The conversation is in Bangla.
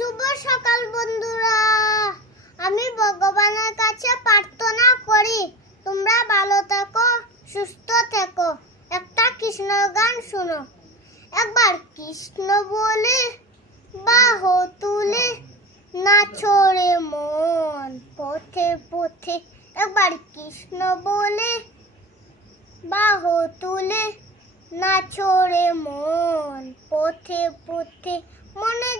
শুভ সকাল বন্ধুরা। আমি ভগবানের কাছে প্রার্থনা করি তোমরা ভালো থেকো, সুস্থ থেকো। একটা কৃষ্ণ গান শুনো। একবার কৃষ্ণ বলে বাহু তুলে নাচো রে মন পথে পথে। একবার কৃষ্ণ বলে বাহু তুলে নাচো রে মন পথে পথে। মনে